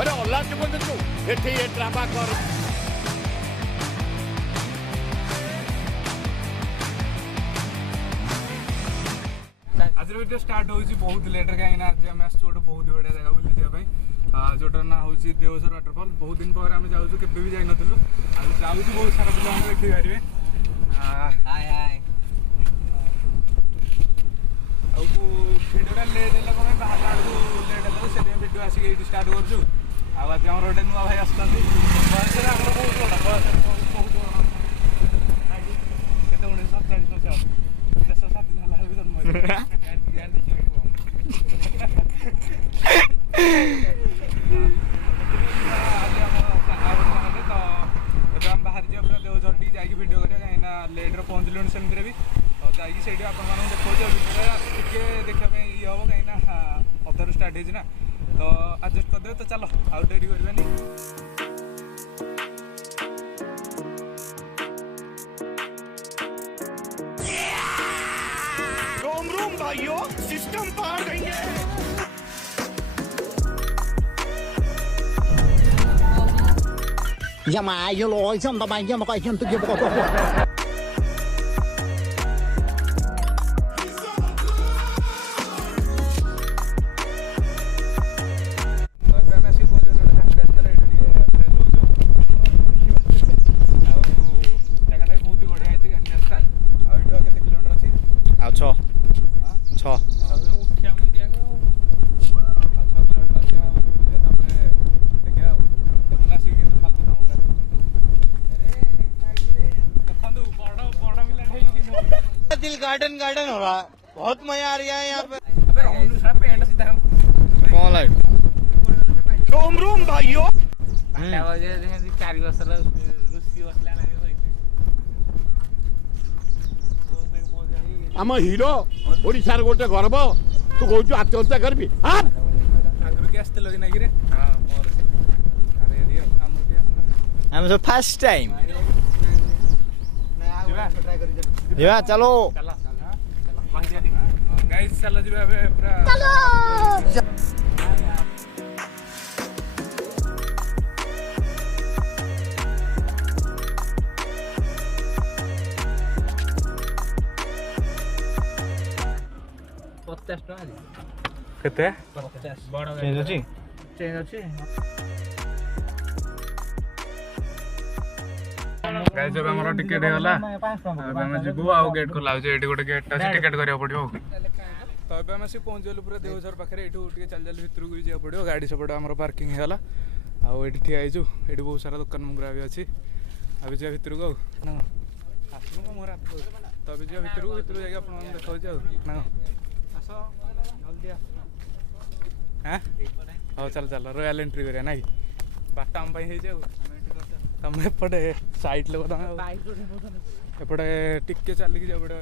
अरे अल्लाह के बंदे तू एठे ये ड्रामा कर आज वीडियो स्टार्ट होउची बहुत लेट रे काई ना आज हम आसु गोटे बहुत बड़ा जगह बुली जा भाई जोटर ना होउची देवसर वाटरफॉल बहुत दिन पर हम जाउछु केबे भी जाई नथलु आज जाउछु बहुत सारा पिला हम देखि पारिबे हाय हाय अब वीडियो लेट होला कोन बाहर आडू लेट होला से वीडियो आसी के स्टार्ट करछु आज हमर गोटे नुआ भाई आस्तंती बयस रे हमर बहुत बड़ा बयस रे बहुत बड़ा केते 47 वर्ष देश स्वाधीन होला भी जन्म वीडियो करें लेट्रे पहुँचलुन सेमती भी जाकि से देखा टे देखा ये हम कहीं अधारू स्टार्ट होना तो एडजस्ट करदे तो चलो आउ डेरी करवानी रोम रोम भाइयों सिस्टम पार देंगे Dạ mà ai vô lỗi xong tao bàn cho mà coi xem tôi kêu có garden garden हो रहा है बहुत मजा आ रहा है यहाँ पे कौन लाइट रोम रोम भाइयों आम हीरो ओडिशार गोटे गर्व तू कहू आत्महत्या करबी हाँ आगु के आसते लगे नागिरे हां मोर अरे रे हम के हम सब फर्स्ट टाइम या चलो गाइस चलो जी पूरा चलो केते बड़ चेंज अछि गाइस जब हमर टिकट हेला अब हम जिबु आ गेट खोला होजे एटी गोटे गेट अछि टिकट करिया पड़ियो तो अब हम से पहुंच गेलु पूरा देवसर पाखरे एठू टिके चल चल भितर को जे पड़ियो गाड़ी सपड हमर पार्किंग हेला आ एठी ठिया आइजु एठी बहुत सारा दुकान मुगरा भी अछि अब जे भितर को ना आसनु को मोर हाथ तो अब जे भितर जाके अपन देखौ जाऊ ना आसो जल्दी आ हां हो चल चल रॉयल एंट्री करिया नाही बाटा हम पई हे जाऊ हम एपटे साइड लोग एपटे टिके चलिक जा पड़ो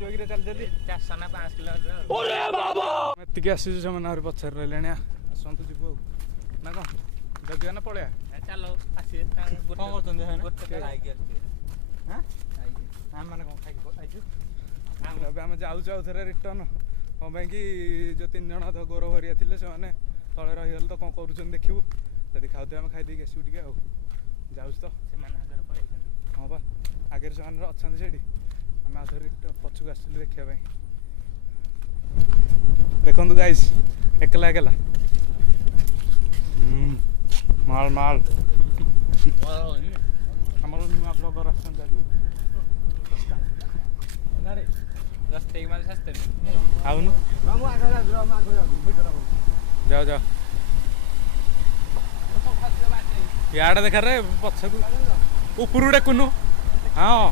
जोगिरे चल जल्दी 4 ना 5 किलोमीटर ओरे बाबा एतिके आसी से मन और पछर रहलेनी आसंतु जीवो ना कोन जदिया ना पळया चलो आसी कोन करतन गोटे लाइक हां हम माने कोन खाइ आइजु हम हम जाउ जाउ थरे रिटर्न हम भाई कि जो 3 जण तो गोर भरिया थिले से माने तळे रहि गेल तो कोन करूछन देखिबु जदि खाउते हम खाइ देके आसी टिके आ जाउस तो से मान आगर पळै हां बा आगर से मान अछन सेडी हम आधर पछुक आसिलु देखिया भाई देखंतु गाइस एकला एकला माल माल हमरो नुआ ब्लॉगर आछन जाबी ना रे रास्ते माल सस्ते आउनु हम आगर जाओ जाओ याड देखा रे पछकु ऊपर डेकुनु हाँ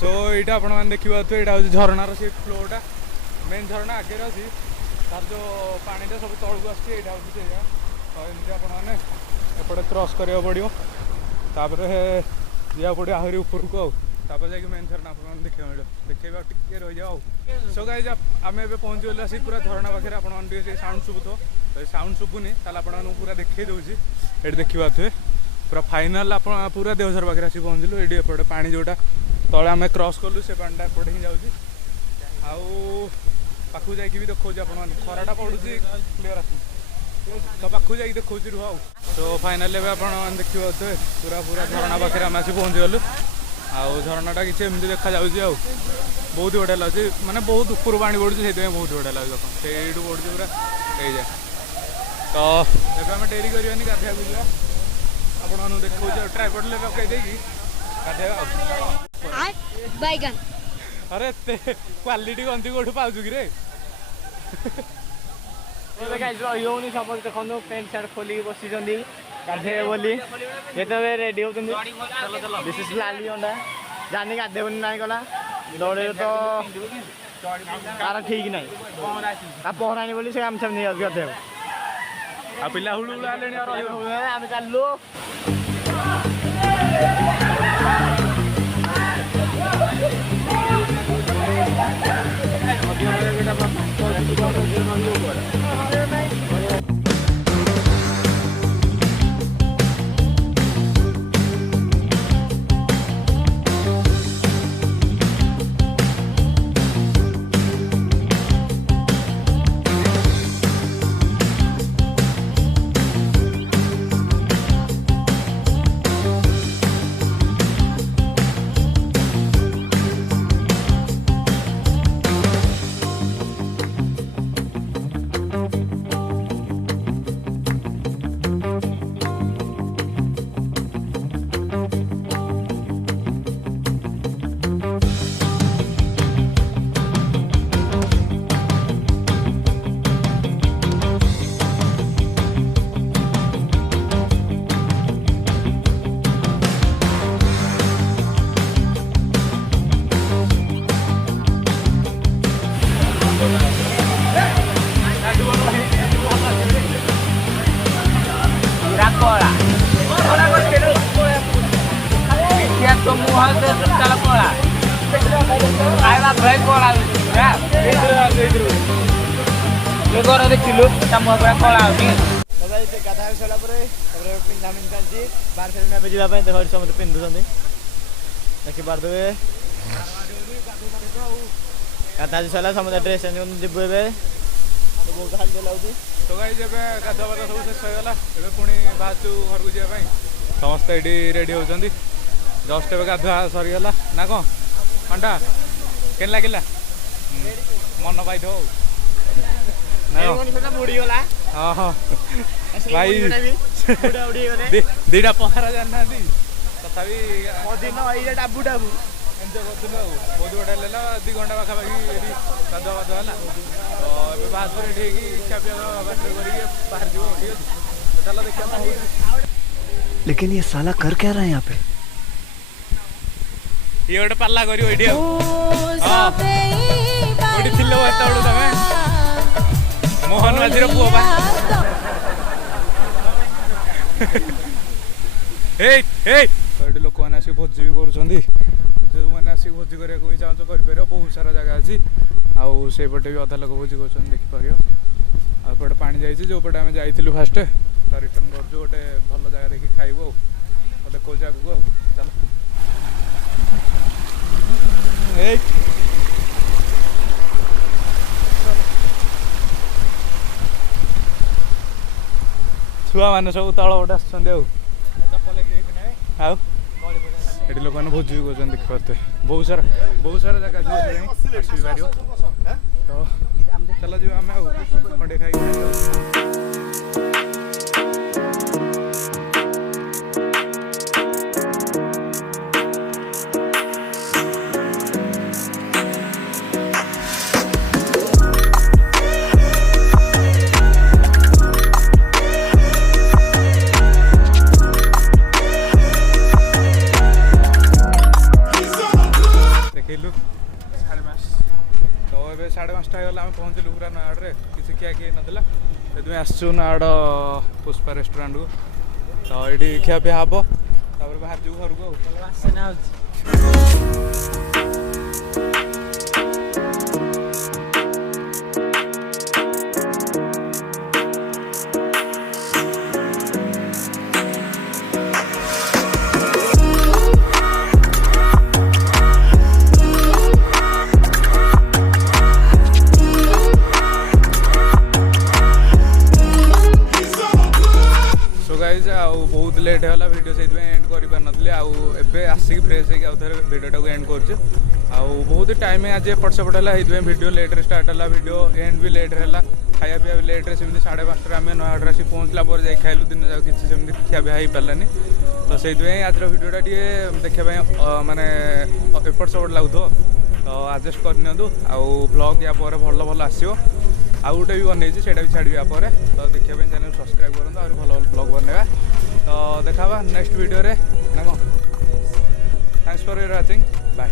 सो यहाँ आपण मैंने देखा तो यहाँ हूँ झरणार से फ्लोटा मेन झरना आगे अच्छी तार जो पानीटा सब तौक आसमें तो एमती आपने एपटे क्रॉस करा पड़ो तापर जा पड़ो आहरी ऊपर को आपर जा मेन झरना आप देखा मिले देखा टे रही जाओ सो गाइज आम ए पहुँची गले आसी पूरा झरना पाखे आपे साउंड शुभुव तो साउंड शुभुनि आपको पूरा देखी दूसरी ये देखा थे पूरा फाइनाल आप पूरा देवसर पाखे आसी पहुँचलु ये एपटे पानी जोटा तले आम क्रॉस कलु से पानीटा एपटे ही जाऊँगी आउ पाखु जाकि भी देखा आप खराटा पड़ू क्लीयर आस तो पाखु जाइए देखो रुह तो फाइनाली आप देखिए पूरा पूरा झरणा पाखे आम आसी पहुँची गलु आउ झरणाटा किसी एमती देखा जाऊँगी बहुत बढ़िया लगे माने बहुत ऊपर पानी बढ़ुଛି से बहुत बढ़िया लगे देखो से बढ़ुଛି पूरा ये तो ଏବେ ଆମେ ଡେରି କରିବାନି ଗାଧେଇବାକୁ ଯିବା ଆପଣମାନଙ୍କୁ ଦେଖାଉଛି ଟ୍ରାଇପଡ୍ ପକାଇ ଦେଇକି ଗାଧେଇବା बैगन अरे एତେ କ୍ୱାଲିଟି ଗନ୍ଧି କୋଉଠୁ ପାଉଛୁ କି रे ଏବେ ଗାଇସ୍ ରହିହଉନି ସମସ୍ତେ ଦେଖନ୍ତୁ ପ୍ୟାଣ୍ଟ ସାର୍ଟ ଖୋଲିକି ବସିଛନ୍ତି ଗାଧେଇବେ ବୋଲି ଯେତେବେଳେ ରେଡି ହେଉଛନ୍ତି ଦିସ୍ ଇଜ୍ ଲାଲି ଅଣ୍ଡା ଜାନି ଗାଧେଇବନି ନାହିଁ ଗଲା ଦୌଡ଼ିରେ ତ ତାର ଠିକ୍ ନାହିଁ ତା ପହଁରାଣି ବୋଲି ସେ ଗାମୁଛା ନେଇ ଯାଉଛି ଗାଧେଇବାକୁ ଆଉ ପିଲା ହୁଳୁ ହୁଳୁ ହେଲେଣି ଆଉ ରହିବ ଆମେ ଚାଲିଲୁ देखिलु कला गाधा सारा पिंधा मिंध चलती बार फिल्म जावाई देख समस्त पिंधुंट देखिपे गाधा सारा समस्त ड्रेस चेंज जीव ए बहुत हाल लगे तो गाइस गाधा बाधा सब शेष होगा पुणी बाहर घर को जावाई समस्त ये रेडी होती जस्ट ए गाधुआ सरीगला ना कौन अंडा के लगे मन पाई बुड़ीगला भाई दीटा पहरा जाना तथापि डाबू डाबू एंजय करूँ बहुत बढ़िया लगा 2 घंटा पाखापाखि ये गाधुआ बाधुआ है तो ये बाहर रेडी खिया पिया बैटरी करके बाहर जीव ठीक है चलो देखिए लेकिन ये साला कर क्या रहा है यहाँ पे ये गोटे पाला कर तमें मोहन माझीर पुओ लोक मैंने आसिक भोजी भी करुँच जो मैंने आसिक भोजी करने भी चाहूँ कर बहुत सारा जगह अच्छी आउ से पटे भी अधा लोक भोजी कर देखिपर आपटे पानी जाइए जो पटे आम जाइलु फास्ट रिटर्न कर गोटे भल जगह देखिए खाइबू देखो आगू चल छुआ मैंने सब तल गोटे आसि लोक मैंने भोजी भी कर देखते बहुत सारा जगह आसपार तो चल जी आम खंडे खाई तो ये 5:30 होगा आम पहुँचलु पूरा नयागढ़ किसी खिया खी नाला से आसचु नयागढ़ पुष्पा रेस्टोरेंट को तो ये खिया पिया हम बाहर जीव घर को फ्रेश होगी आउ थे भिडियोटा को एंड कर बहुत टाइम आज एपट सेपट है भिडियो लेट्रे स्टार्ट है भिडियो एंड भी लेट्रे है खाया पीया भी लेट्रे सेमती 5:30 आम नयागढ़ आसी पहुँचला जाए खाइलु दिन जाक किसी सेमती खिया पिया हो पारानी तो से आज भिडियोटा टे देखा माने एपट सेपट लगुथ तो आडजस्ट करनी आउ ब्लॉग या भल भल आसो आउ गोटे भी बनई से भी छाड़ी यापर तो देखा चैनल सब्सक्राइब करूँ और भल भल ब्लॉग बनवा तो देखा नेक्स्ट वीडियो रे ना कौन thanks for your watching bye.